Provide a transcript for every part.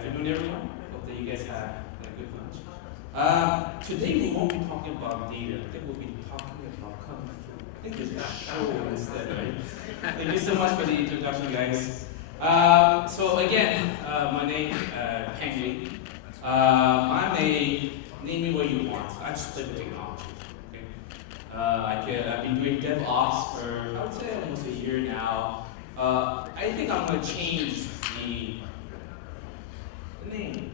afternoon, everyone. Hope that you guys had a good lunch. Today we won't be talking about data. I think we'll be talking about kung fu. I think it's show instead, right? Thank you so much for the introduction, guys. So again, my name is Peng-Li. I'm a name me what you want. I just play with technology. Okay? I've been doing DevOps for I would say almost a year now. I think I'm going to change the name.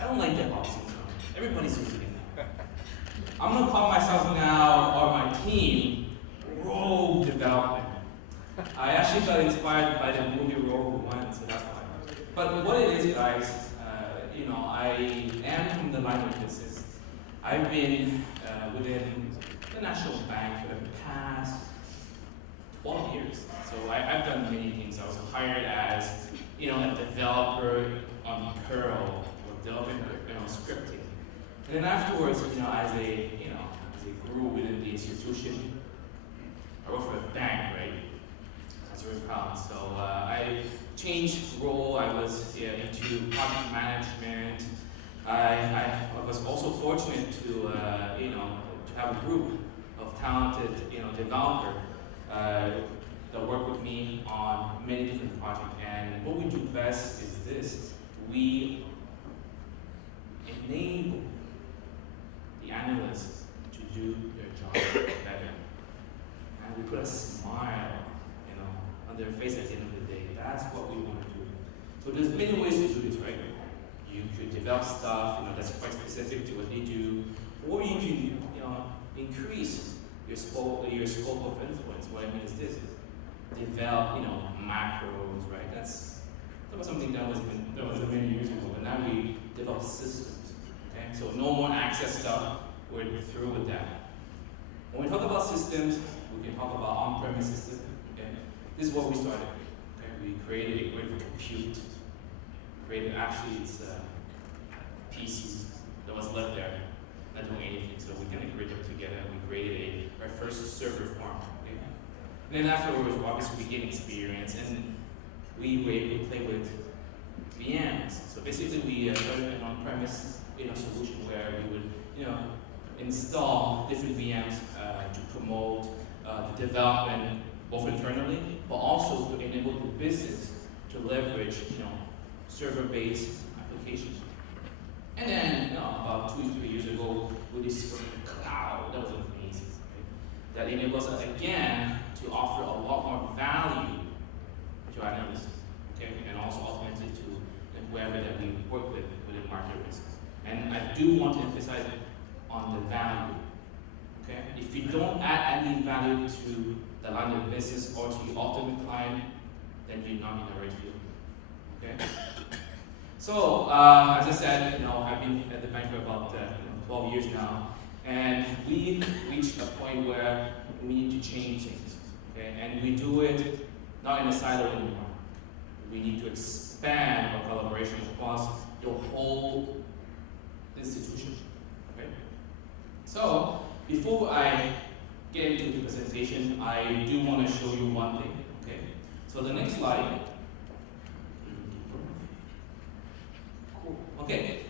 I don't like DevOps anymore. Everybody's using it now. I'm going to call myself now, or my team, Rogue Development. I actually got inspired by the movie Rogue One, so that's why. But what it is, guys, I am from the line of business. I've been within the National Bank for the past 12 years. So I've done many things. I was hired as, a developer on Perl, or developing, scripting. And then afterwards, as I grew within the institution, I worked for a bank, right? That's very proud. So I changed role. I was into project management. I was also fortunate to have a group of talented developers that work with me on many different projects. And what we do best is this: we enable the analysts to do their job better, and we put a smile, on their face at the end of the day. That's what we want to do. So there's many ways to do this, right? You could develop stuff, that's quite specific to what they do, or you can, increase your scope of influence. What I mean is this: develop, macros, right? That was something that was many years ago, but now we develop systems. Okay, so no more access stuff. We're through with that. When we talk about systems, we can talk about on-premise systems. Okay, this is what we started. Okay, we created a grid for compute. It's PCs that was left there, not doing anything. So we kind of grid them together, and we created our first server farm. Okay? And then afterwards, obviously, we gained experience, and we were able to play with VMs. So basically, we started an on-premise solution where we would install different VMs to promote the development both internally, but also to enable the business to leverage server-based applications. And then about 2 to 3 years ago, we discovered the cloud. That was amazing. Right? That enables us again to offer a lot more value to our analysts, okay, and also ultimately to whoever that we work with within market risk. And I do want to emphasize on the value. Okay, if you don't add any value to the line of business or to your ultimate client, then you're not in the right field. Okay. So as I said, I've been at the bank for about 12 years now, and we reached a point where we need to change things. Okay, and we do it not in a silo anymore. We need to expand our collaboration across the whole institution. Okay? So before I get into the presentation, I do want to show you one thing. Okay? So the next slide. Cool. Okay.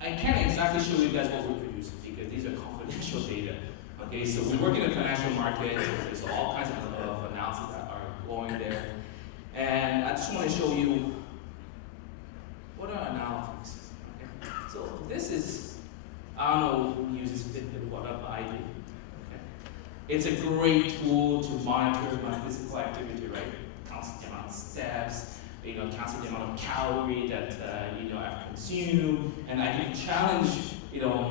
I can't exactly show you guys what we produce because these are confidential data. Okay, so we work in the financial market. There's all kinds of analysis that are going there. And I just want to show you what are analytics. Okay? So this is, I don't know who uses Fitbit, whatever I do. Okay? It's a great tool to monitor my physical activity, right? Counts the amount of steps, counts the amount of calorie that I've consumed, and I can challenge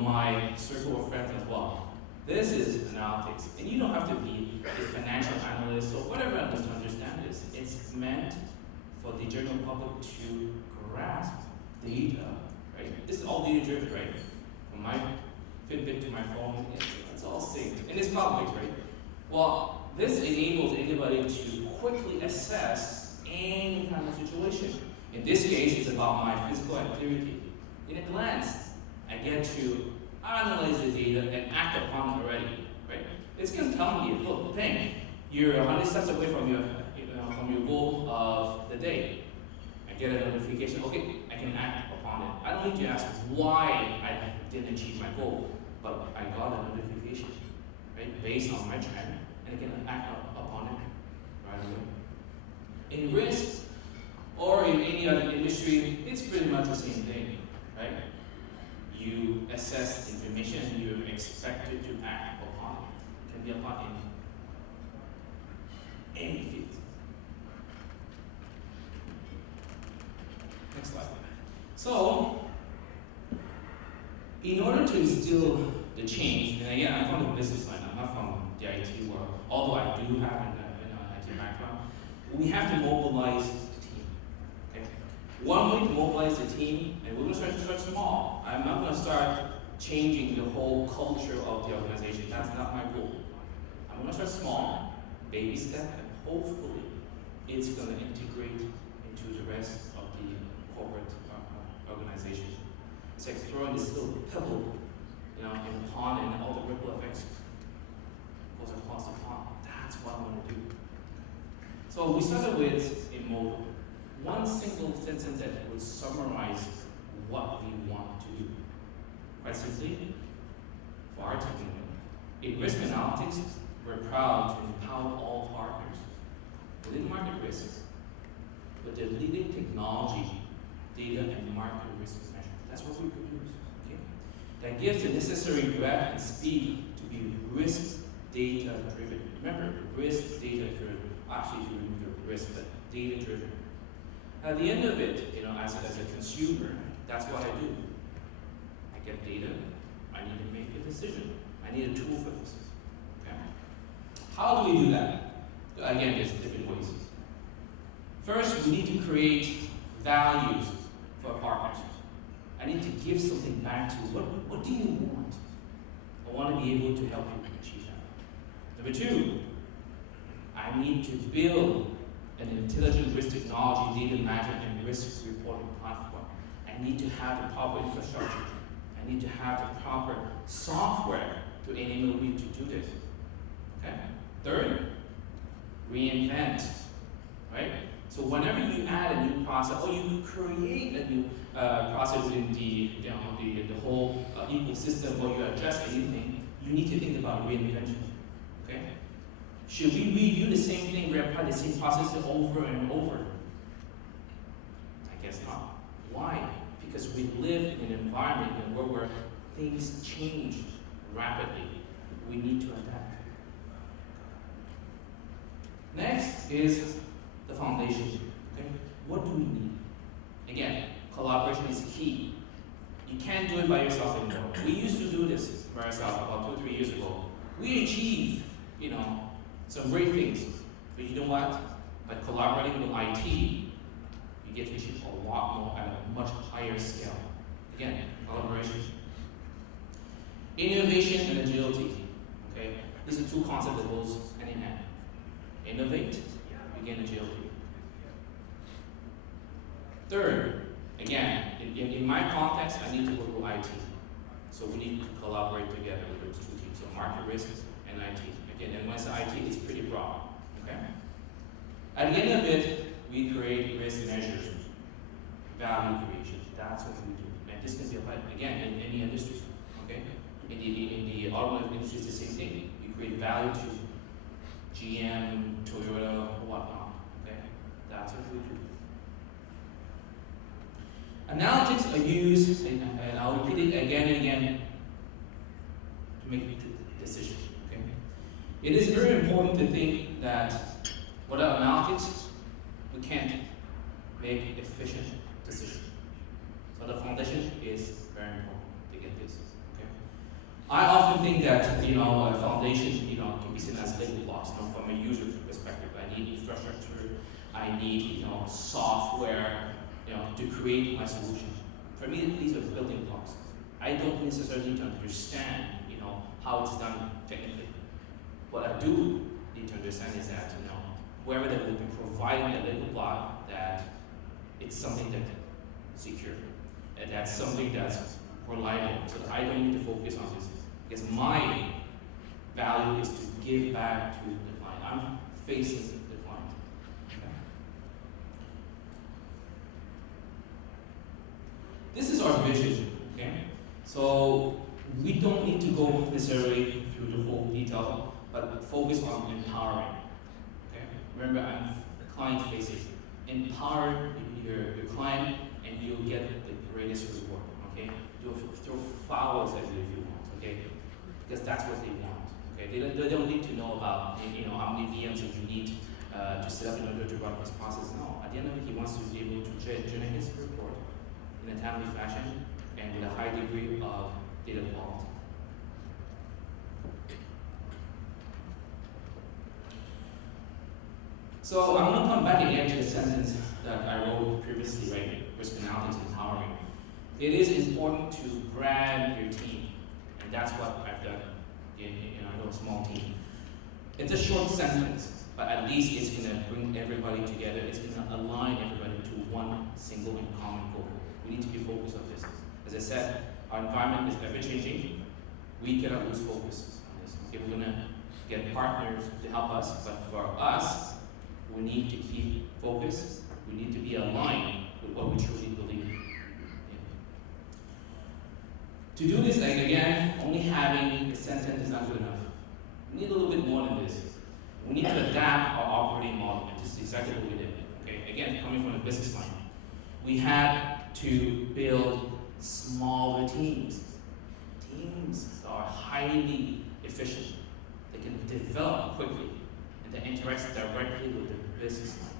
my circle of friends as well. This is analytics, and you don't have to be a financial analyst or whatever analyst to understand this. It's meant for the general public to grasp data, right? This is all data driven, right? From my Fitbit to my phone, it's all synced, and it's cloud-based, right? Well, this enables anybody to quickly assess any kind of situation. In this case, it's about my physical activity. In a glance, I get to analyze the data and act upon it already, right? It's going to tell me, look, Peng, you're 100 steps away from your goal of the day. I get a notification, okay, I can act upon it. I don't need to ask why I didn't achieve my goal, but I got a notification, right, based on my trend, and I can act upon it right away. In risk, or in any other industry, it's pretty much the same thing, right? You assess information, you're expected to act upon it. It can be upon in any field. Next slide. So, in order to instill the change, and again, I'm from the business line, I'm not from the IT world, although I do have an IT background, we have to mobilize the team. Okay? One way to mobilize the team, and we're going to start small. I'm not going to start changing the whole culture of the organization. That's not my goal. I'm going to start small, baby step, and hopefully it's going to integrate into the rest of the corporate organization. It's like throwing this little pebble, in a pond, and all the ripple effects goes across the pond. That's what I want to do. So we started with a model, one single sentence that would summarize what we want to do. Quite simply, for our technique, in risk analytics, we're proud to empower all partners within market risk with the leading technology, data, and market risk measurement. That's what we produce. Okay? That gives the necessary breadth and speed to be risk data driven. Remember, risk data driven. Actually, to remove the risk, but data driven. At the end of it, as a consumer, that's what I do. I get data. I need to make a decision. I need a tool for this. Okay? How do we do that? Again, there's different ways. First, we need to create values for partners. I need to give something back to you. What do you want? I want to be able to help you achieve that. Number two, I need to build an intelligent risk technology, data management, and risk reporting platform. I need to have the proper infrastructure. I need to have the proper software to enable me to do this. Okay? Third, reinvent. Right? So whenever you add a new process, or you create a new process in the whole ecosystem, or you address anything, you need to think about reinvention. Okay? Should we redo the same thing, reapply the same process over and over? I guess not. Why? Because we live in an environment where things change rapidly. We need to adapt. Next is the foundation. Okay? What do we need? Again, collaboration is key. You can't do it by yourself anymore. We used to do this by ourselves about 2 or 3 years ago. We achieved, some great things. But you know what? By collaborating with IT, you get to achieve a lot more at a much higher scale. Again, collaboration. Innovation and agility. Okay? These are two concepts that goes hand in hand. Innovate, begin agility. Third, again, in my context, I need to work with IT. So we need to collaborate together with those two teams. So market risk and IT. Again, and when I say IT, it's pretty broad. Okay? At the end of it, we create risk measures, value creation. That's what we do. And this can be applied again in any industry. Okay? In the automotive industry, it's the same thing. You create value to GM, Toyota, whatnot. Okay? That's what we do. Analytics are used, and I'll repeat it again and again, to make decisions. Okay? It is very important to think that without analytics, we can't make efficient decisions. So the foundation is very important to get this. Okay? I often think that a foundation can be seen as Lego blocks. From a user perspective, I need infrastructure, I need software. To create my solution. For me, these are building blocks. I don't necessarily need to understand, how it's done technically. What I do need to understand is that, whoever that will be providing the Lego block, that it's something that's secure, and that's something that's reliable, so that I don't need to focus on this. Because my value is to give back to the client. I'm facing the client. Okay? So we don't need to go necessarily through the whole detail, but focus on empowering. Okay? Remember, I'm client-facing. Empower your client, and you'll get the greatest reward. Okay? You'll throw flowers at you if you want. Okay? Because that's what they want. Okay? They don't need to know about how many VMs that you need to set up in order to run this process. No. At the end of it, he wants to be able to generate his report in a timely fashion and with a high degree of data quality. So I'm going to come back again to the sentence that I wrote previously, right? Risk analytics empowering. It is important to brand your team, and that's what I've done in a small team. It's a short sentence, but at least it's going to bring everybody together. It's going to align everybody to one single and common goal. We need to be focused on this. As I said, our environment is ever changing. We cannot lose focus on this. Okay, we're going to get partners to help us, but for us, we need to keep focused. We need to be aligned with what we truly believe in. To do this, again, only having a sentence is not good enough. We need a little bit more than this. We need to adapt our operating model, and this is exactly what we did. Okay, again, coming from the business line, we had to build smaller teams. Teams that are highly efficient. They can develop quickly and that interacts directly with the business line.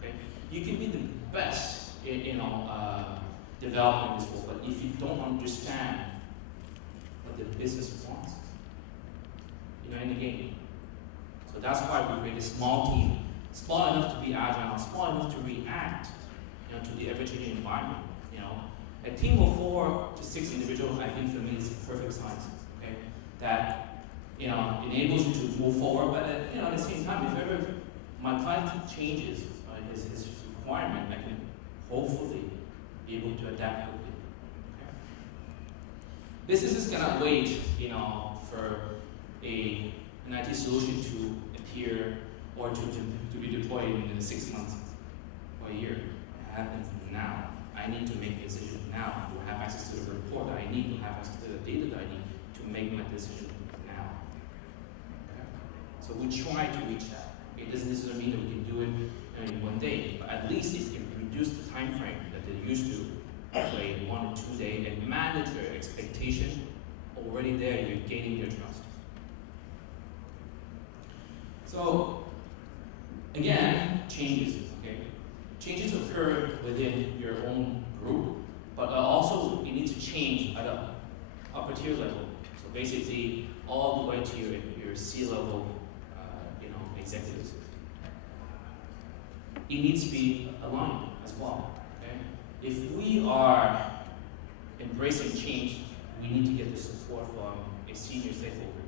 Okay, you can be the best in developing this world, but if you don't understand what the business wants, you're not in the game. So that's why we create a small team, small enough to be agile, small enough to react, to the ever-changing environment. A team of 4 to 6 individuals, I think for me is a perfect size. Okay, that enables you to move forward, but at the same time, if ever my client changes his requirement, I can hopefully be able to adapt quickly. Okay. Businesses cannot wait, for an IT solution to appear or to be deployed in 6 months or a year. It happens now. I need to make a decision now. To have access to the report I need, to have access to the data that I need to make my decision now. Okay? So we try to reach that. It doesn't necessarily mean that we can do it in one day, but at least it can reduce the time frame that they used to play 1 or 2 days and manage their expectation. Already there, you're gaining their trust. So again, changes. Okay, changes occur within your own group, but also you need to change at a upper tier level. So basically, all the way to your C-level, executives. It needs to be aligned as well. Okay, if we are embracing change, we need to get the support from a senior stakeholder.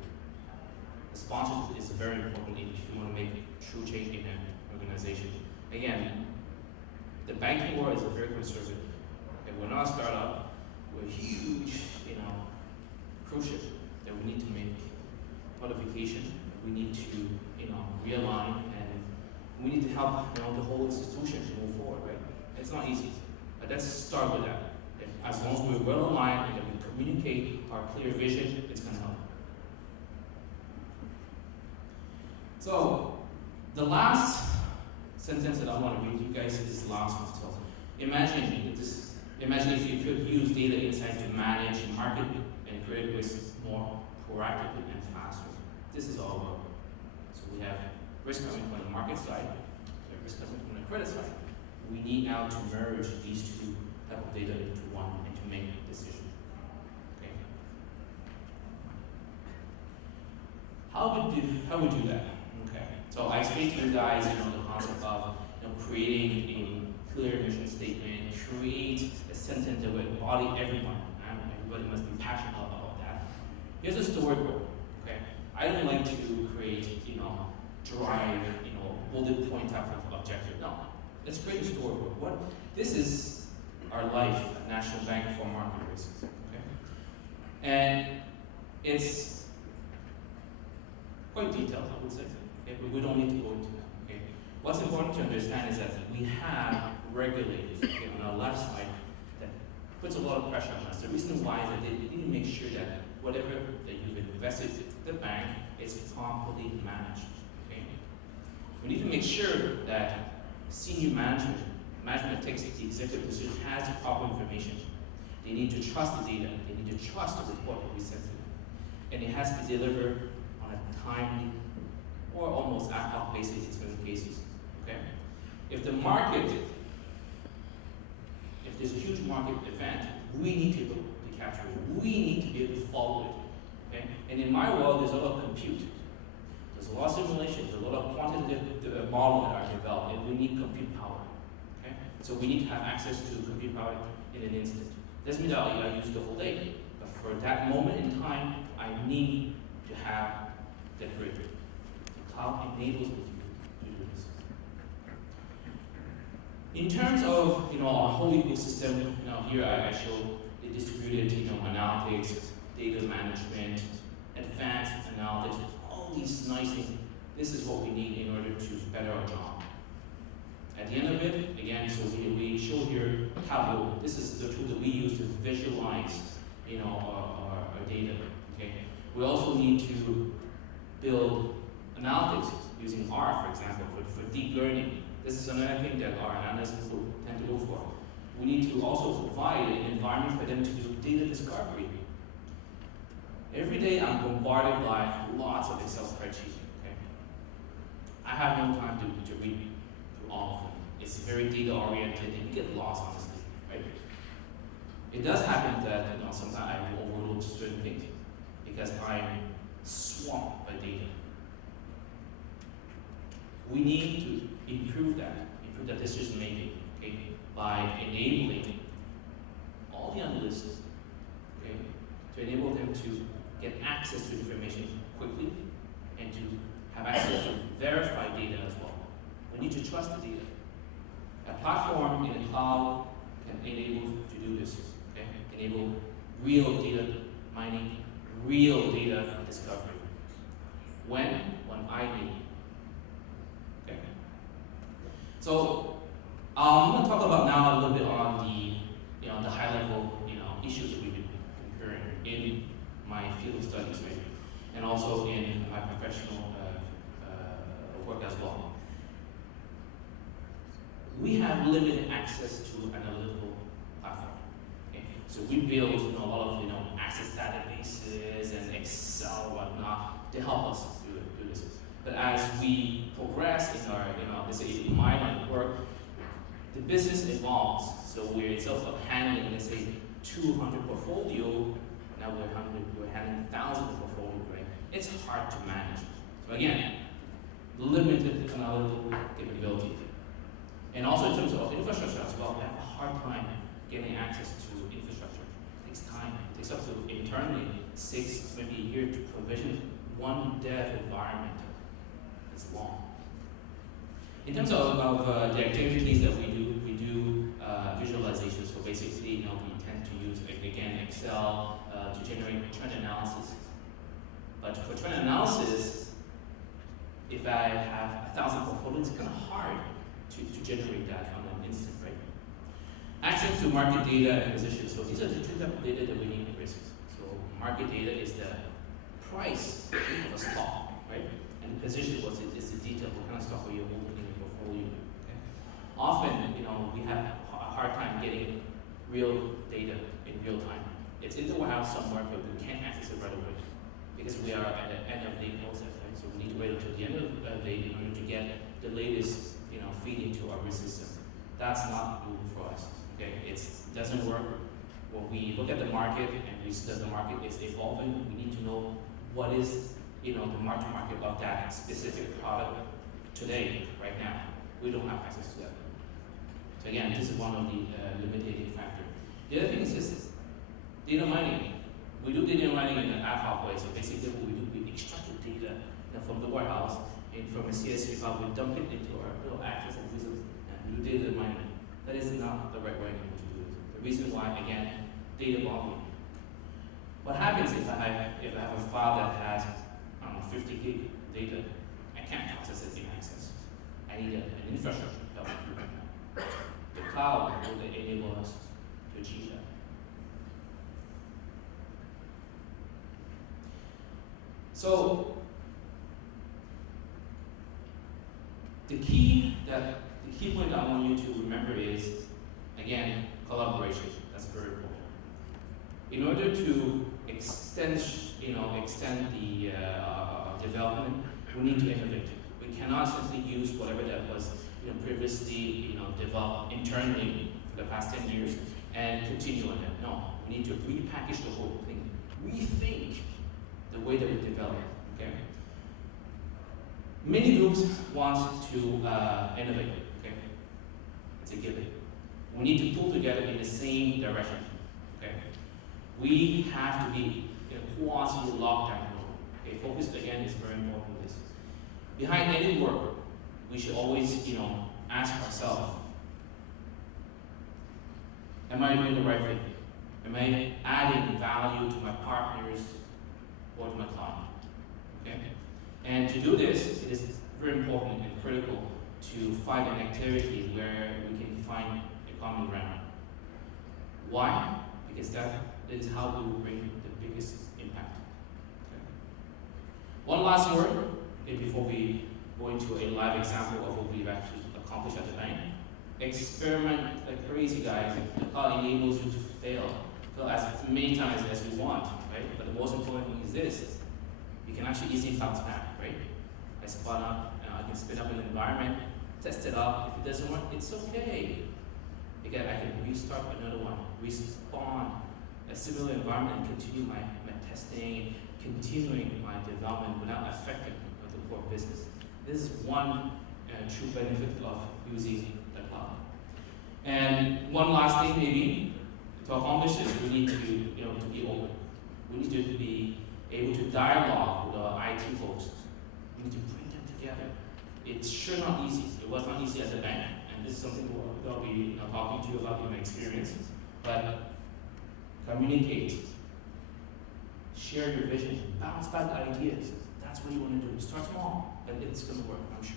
The sponsorship is very important if you want to make true change in an organization. Again, the banking world is very conservative. Okay, we're not a startup. We're a huge, cruise ship that we need to make modification. We need to, realign, and we need to help, the whole institution to move forward. Right? It's not easy, but let's start with that. As long as we're well aligned and that we communicate our clear vision, it's going to help. So, the last sentence that I want to read to you guys is the last one. So, imagine if you could use data insight to manage, market, and create risk more proactively and faster. This is all about. So we have risk coming from the market side, we have risk coming from the credit side. We need now to merge these two type of data into one and to make a decision. Okay. How we do that? Okay. So I explained to you guys, the concept of creating a clear mission statement, create a sentence that will embody everyone. Everybody must be passionate about that. Here's a storyboard. Okay. I don't like to create, dry, bullet point type of objective. No. Let's create a storyboard. This is our life at National Bank for market risk. Okay? And it's quite detailed, I would say. Okay? But we don't need to go into that. Okay? What's important to understand is that we have regulators on our left side that puts a lot of pressure on us. The reason why is that they need to make sure that whatever that you've invested in the bank is properly managed. Okay? We need to make sure that senior management takes the executive decision, has the proper information. They need to trust the data. They need to trust the report that we send to them. And it has to be delivered on a timely or almost ad hoc basis in certain cases. Okay? If the market, if there's a huge market event, we need to capture it. We need to be able to follow it. Okay? And in my world, there's a lot of compute. There's a lot of simulation, there's a lot of quantitative models that are developed, and we need compute power. Okay? So we need to have access to compute power in an instant. Doesn't mean that I use the whole day, but for that moment in time, I need to have that grid. The cloud enables me to do this. In terms of our whole ecosystem, here I show the distributed analytics, data management, advanced analytics, all these nice things. This is what we need in order to better our job. At the end of it, again, so we show here Tableau. This is the tool that we use to visualize our data. Okay? We also need to build analytics using R, for example, for deep learning. This is another thing that our analysts tend to look for. We need to also provide an environment for them to do data discovery. Every day I'm bombarded by lots of Excel spreadsheets. Okay? I have no time to read through all of them. It's very data oriented and you get lost, honestly, right? It does happen that sometimes I overlook certain things because I'm swamped by data. We need to improve that decision making, okay, by enabling all the analysts, okay, to enable them to get access to information quickly and to have access to verified data as well. We need to trust the data. A platform in the cloud can enable to do this, okay? Enable real data mining, real data discovery. When I need it. Okay. So I'm going to talk about now a little bit on the high level issues that we've been incurring in my field of studies, right? And also in my professional work as well. We have limited access to analytical platform. Okay? So we build a lot of access databases and Excel and whatnot to help us do this. But as we progress in our let's say in my line of work, the business evolves. So we're instead of handling let's say 200 portfolio, now we're handling thousands of portfolio, right? It's hard to manage. So again, limited analytical capability. And also in terms of infrastructure as well, we have a hard time getting access to infrastructure. It takes time. It takes up to internally 6, maybe a year to provision one dev environment. It's long. In terms of the activities that we do visualization. So basically, we tend to use again Excel to generate trend analysis. But for trend analysis, if I have 1,000 portfolios, it's kind of hard to generate that on an instant, right? Access to market data and position. So these are the two types of data that we need in risk. So market data is the price of a stock, right? And the position is the detail, what kind of stock are you holding in your portfolio. Okay? Often, we have a hard time getting real data in real time. It's in the warehouse somewhere, but we can't access it right away because we are at the end of the process, right? So we need to wait until the end of the day in order to get the latest feed into our risk system. That's not good for us. Okay, it doesn't work. When we look at the market and we see that the market is evolving, we need to know what is the market of that specific product today, right now. We don't have access to that. So again, this is one of the limiting factors. The other thing is just data mining. We do data mining in an ad hoc way. So basically, what we do, we extract the data from the warehouse. And from a CSV file, we dump it into our little access and wizards and we do data mining. That is not the right way to do it. The reason why, again, data volume. What happens if I have a file that has 50 gig data? I can't process it in access. I need an infrastructure to help me do that. The cloud will enable us to achieve that. So the key point that I want you to remember is, again, collaboration. That's very important. In order to extend the development, we need to innovate. We cannot simply use whatever that was previously developed internally for the past 10 years and continue on that. No, we need to repackage the whole thing, rethink the way that we develop. Okay. Many groups want to innovate. Okay, it's a given. We need to pull together in the same direction. Okay, we have to be in a quasi lockdown mode. Okay, focus again is very important. This behind any work, we should always ask ourselves: am I doing the right thing? Am I adding value to my partners or to my client? Okay? And to do this, it is very important and critical to find an activity where we can find a common ground. Why? Because that is how we will bring the biggest impact. Okay? One last word before we go into a live example of what we've actually accomplished at the bank. Experiment like crazy, guys. The cloud enables you to fail as many times as you want, right? But the most important thing is this: you can actually easily bounce back, right? I spun up, I can spin up an environment, test it out. If it doesn't work, it's okay. Again, I can restart another one, respawn a similar environment, and continue my testing, continuing my development without affecting the core business. This is one true benefit of using the cloud. And one last thing, maybe, to accomplish this, we need to be open. We need to be able to dialogue with our IT folks. We need to bring them together. It's sure not easy. It was not easy at the bank, and this is something that I'll be talking to you about in my experience. But communicate, share your vision, bounce back ideas. That's what you want to do. Start small, but it's going to work, I'm sure.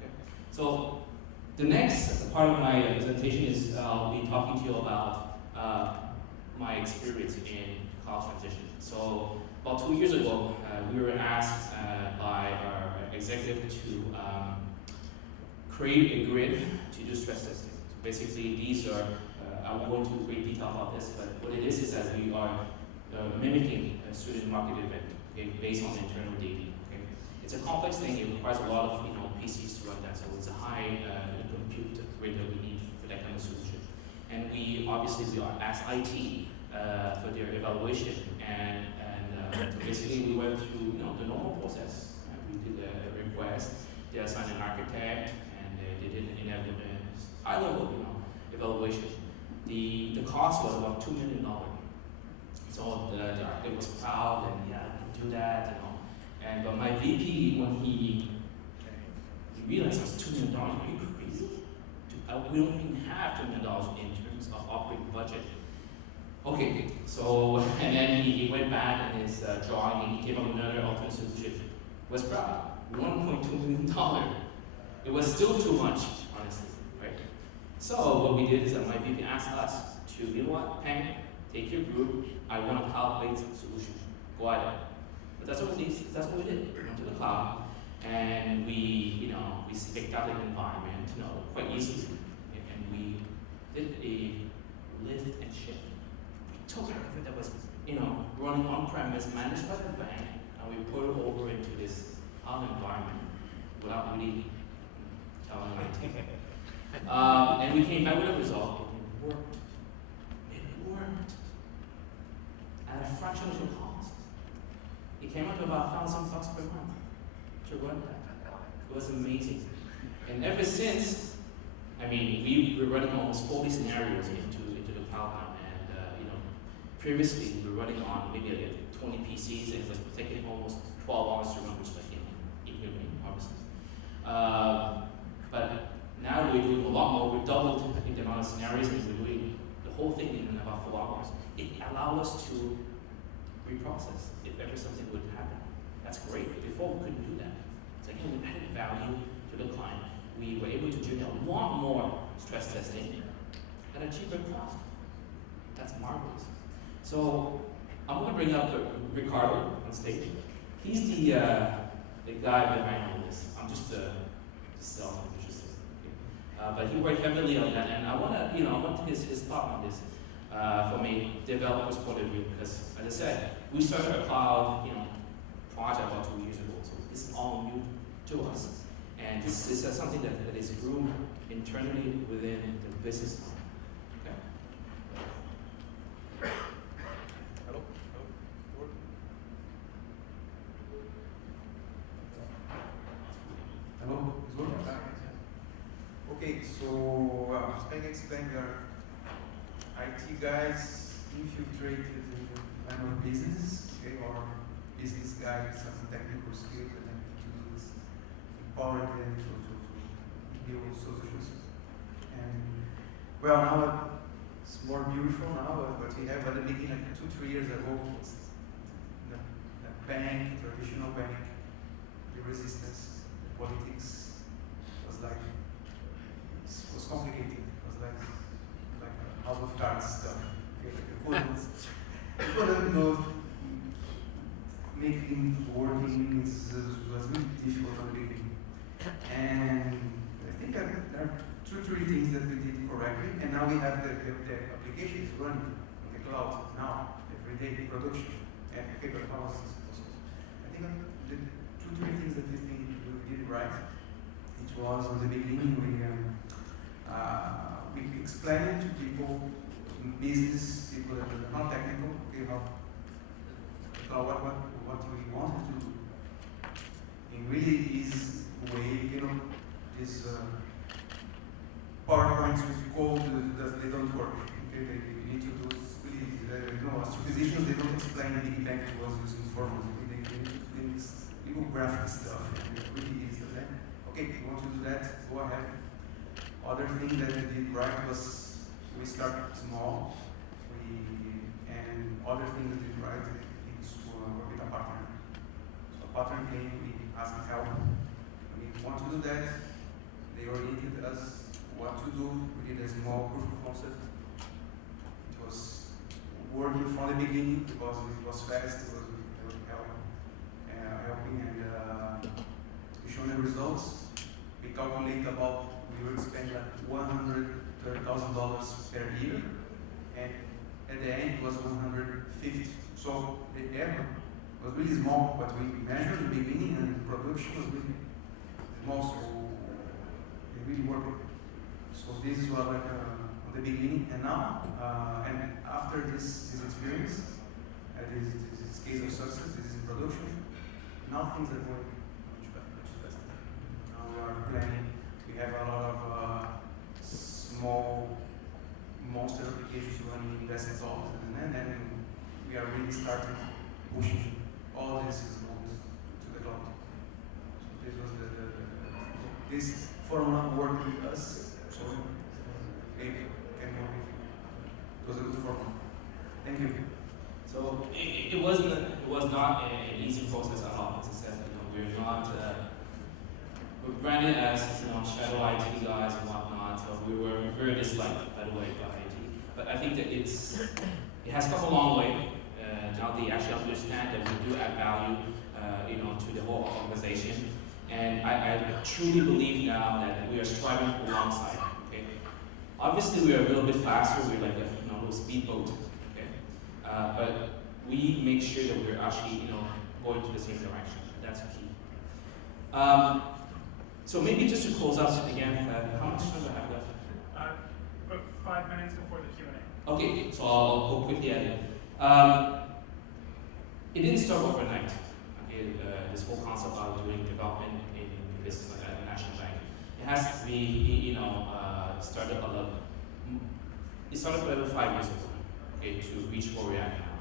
Okay. So the next part of my presentation is I'll be talking to you about my experience in cloud transition. So about 2 years ago, we were asked by our executive to create a grid to do stress testing. So basically, these are, I won't go into great detail about this, but what it is that we are mimicking a student market event, okay, based on internal data. Okay. It's a complex thing. It requires a lot of PCs to run that, so it's a high compute grid that we need for that kind of solution. And we obviously are asked IT for their evaluation, and so basically we went through the normal process. We did a request, they assigned an architect, and they did a high level evaluation. The cost was about $2 million. So the architect was proud, and yeah, I can do that, And but my VP, when he realized it was $2 million, are you crazy? We don't even have $2 million in terms of operating budget. Okay, so, and then he went back in his drawing and he came up with another alternate solution. Was proud, $1.2 million. It was still too much, honestly, right? So what we did is that my VP asked us to, Peng, take your group, I want a cloud-based solution. Go ahead. But that's what we did. We went to the cloud, and we picked out an environment, quite easily, and we did a lift and shift. We took everything that was, running on-premise, managed by the bank, and we put it over into this cloud environment without really telling IT. And we came back with a result, and it worked. It worked. At a fraction of the cost. It came up to about $1,000 per month to run that. It was amazing. And ever since, we were running almost 40 scenarios into the cloud now. And previously we were running on maybe 20 PCs, and it was taking almost 12 hours to run, which is obviously. But now we're doing a lot more. We doubled the amount of scenarios, and we're doing the whole thing in about 4 hours. It allowed us to reprocess if ever something would happen. That's great. Before we couldn't do that. It's like, we added value to the client. We were able to generate a lot more stress testing at a cheaper cost. That's marvelous. So I'm going to bring up Ricardo on stage. He's the guy behind all this. I'm just a salesman, interested. But he worked heavily on that, and I want his thought on this from a developer's point of view, because as I said, we started a cloud project about 2 years ago, so this is all new to us, and this is something that is groomed internally within the business. Okay. Hello. Hello, is working? Okay, so as Peng explained, we are IT guys infiltrated in the line of business, okay, or business guys, some technical skills, and then to do is empower them to build solutions. And well, now it's more beautiful now, but we have at the beginning, like 2-3 years ago, the bank, traditional bank, the resistance, the politics was like, it was complicated. It was like a house of cards stuff. Okay? You couldn't go make things working. It was really difficult at the beginning. And I think there are 2-3 things that we did correctly, and now we have the applications running on the cloud now, every day, production, and paper policies. I think the 2-3 things that we think we did right. It was on the beginning we explained to people, business people that are not technical, okay, what we wanted to do. In really easy way, this PowerPoints with code that they don't work. Okay, they need to do really, astrophysicians, they don't explain the Big Bang to us using formulas. They need to do this legal graphic stuff, and it really easy. Okay, you want to do that, go ahead. Other thing that we did right was we started small. And other thing that we did right is to work with a partner. So a partner came, we asked help. We want to do that. They oriented us what to do. We did a small proof of concept. It was working from the beginning because it was fast. It was helping, and we showed the results. We calculate we would spend like $130,000 per year, and at the end it was 150. So the error was really small, but we measured the beginning and the production was really small, so it really worked. So this is what on the beginning, and now, and after this experience, this case of success, this is in production, now things are going much faster. Now we are planning. We have a lot of small monster applications running in desktops, and then we are really starting pushing all these systems to the cloud. So this was this formula worked with us, so maybe can work with you. It was a good formula. Thank you. So it was not an easy process at all. As I said, we're not. We're branded as shadow IT guys and whatnot, so we were very disliked, by the way, by IT. But I think that it has come a long way. Now they actually understand that we do add value, to the whole organization. And I truly believe now that we are striving alongside. Okay, obviously we are a little bit faster. We're like a little speedboat. Okay, but we make sure that we're actually going to the same direction. That's key. So maybe just to close out again, how much time do I have left? About 5 minutes before the Q&A. Okay, so I'll go quickly at it. It didn't start overnight. Okay, this whole concept of doing development in business like a national bank, it has to be, started a lot. It started about 5 years ago. Okay, to reach where we are now.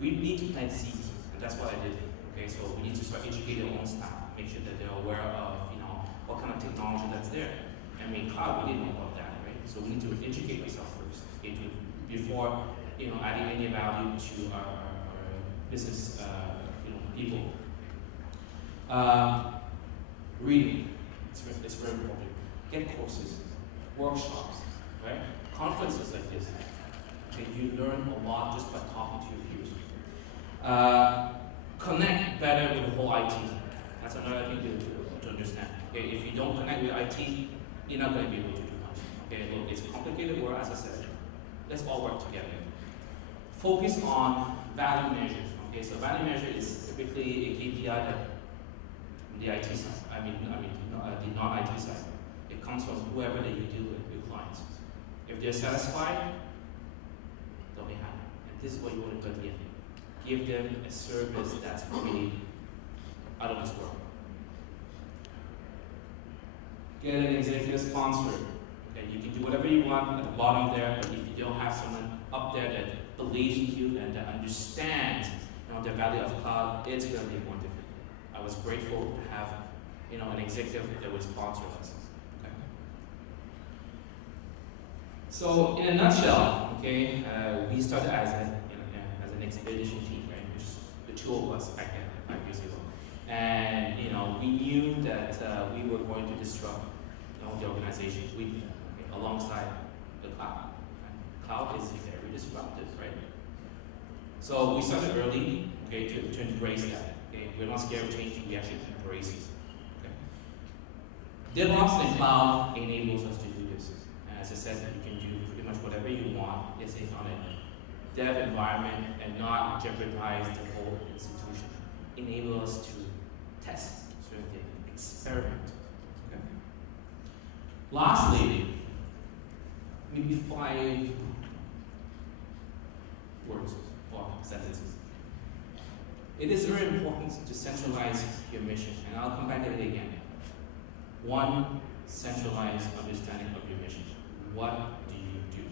We need to plant seeds, and that's what I did. Okay, so we need to start educating our own staff, make sure that they're aware of, what kind of technology that's there. I mean, cloud, we didn't know about that, right? So we need to educate ourselves first, okay, before, adding any value to our business, people. Reading, it's very important. Get courses, workshops, right? Conferences like this. Okay, you learn a lot just by talking to your peers. Connect better with the whole IT. That's another thing to understand. Okay, if you don't connect with IT, you're not going to be able to do much. Okay, look, it's a complicated world, as I said. Let's all work together. Focus on value measures. Okay, so value measure is typically a KPI that the IT side, the non-IT side. It comes from whoever that you deal with, your clients. If they're satisfied, they'll be happy. And this is what you want to put in. Give them a service that's really out of this world. Get an executive sponsor. Okay, you can do whatever you want at the bottom there, but if you don't have someone up there that believes in you and that understands the value of cloud, it's going to be more difficult. I was grateful to have an executive that would sponsor us. Okay. So in a nutshell, okay, we started as an expedition team, right? Just the two of us back then, 5 years ago, and we knew that we were going to disrupt the organization alongside the cloud. And cloud is very disruptive, right? So we started early, okay, to embrace that. Okay, we're not scared of change; we actually embrace it. Okay. DevOps and cloud enables us to do this. And as I said, you can do pretty much whatever you want. It's on a dev environment and not jeopardize the whole institution. Enable us to test, certain things, experiment. Okay. Lastly, maybe 5 words or sentences. It is very important to centralize your mission, and I'll come back to it again. 1, centralized understanding of your mission. What do you do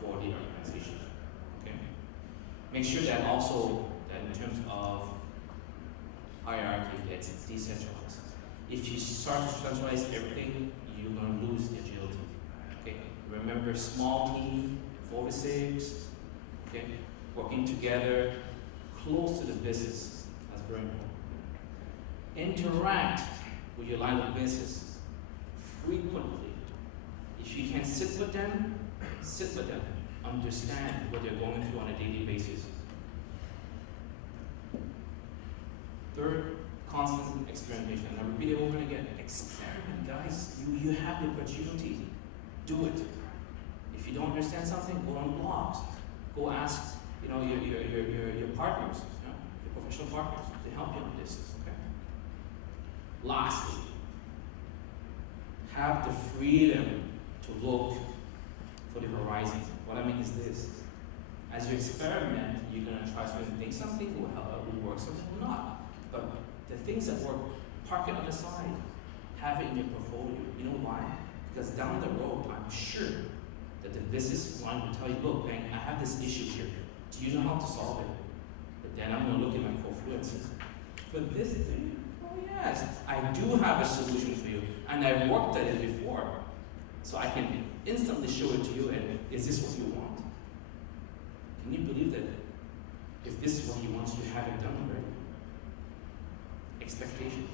for the organization? Okay. Make sure that also that in terms of hierarchy, it's decentralized. If you start to centralize everything, you're going to lose the agility. Okay. Remember, small team, 4 to 6. Okay. Working together, close to the business. That's very important. Interact with your line of business frequently. If you can sit with them, understand what they're going through on a daily basis. 3rd, constant experimentation. And I repeat it over and again. Experiment, guys. You have the opportunity. Do it. If you don't understand something, go on blogs. Go ask your partners, your professional partners, to help you on this. Okay. Lastly, have the freedom to look for the horizon. What I mean is this: as you experiment, you're going to try certain things. Some things will help, will work, some will not. But the things that work, park it on the side. Have it in your portfolio. You know why? Because down the road, I'm sure that the business line will tell you, look, Peng, I have this issue here. Do you know how to solve it? But then I'm going to look at my Confluence. For this thing, oh yes, I do have a solution for you. And I worked at it before. So I can instantly show it to you, and is this what you want? Can you believe that if this is what he wants, you have it done already? Expectation.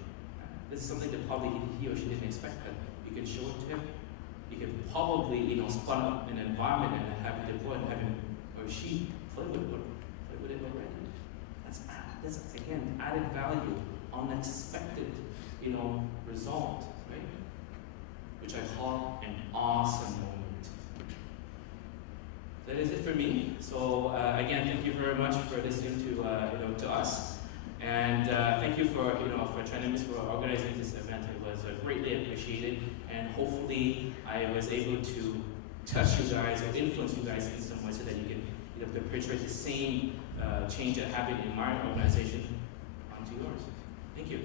This is something that probably he or she didn't expect, but you can show it to him. You can probably, spun up an environment and have it deployed and have him or she play with it already. That's again added value, unexpected, result, right? Which I call an awesome moment. That is it for me. So again, thank you very much for listening to us, and thank you for TriNimbus for organizing this event. It was greatly appreciated, and hopefully I was able to touch you guys or influence you guys in some way so that you can perpetuate the same change that happened in my organization onto yours. Thank you.